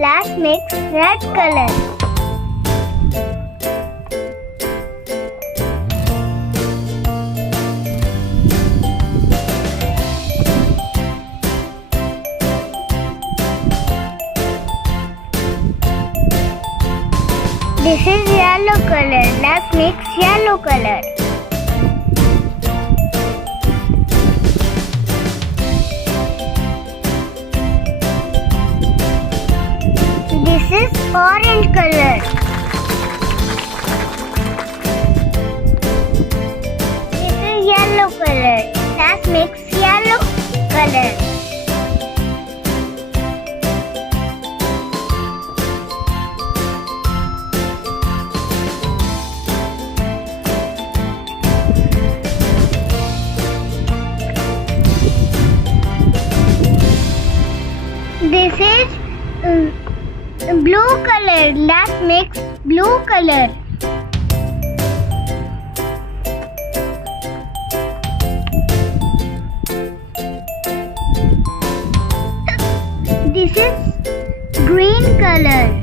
Last makes red color. This is yellow color. Last makes yellow color. This is orange color. This is yellow color. Last makes yellow color. This is blue color. Last makes blue color. This is green color.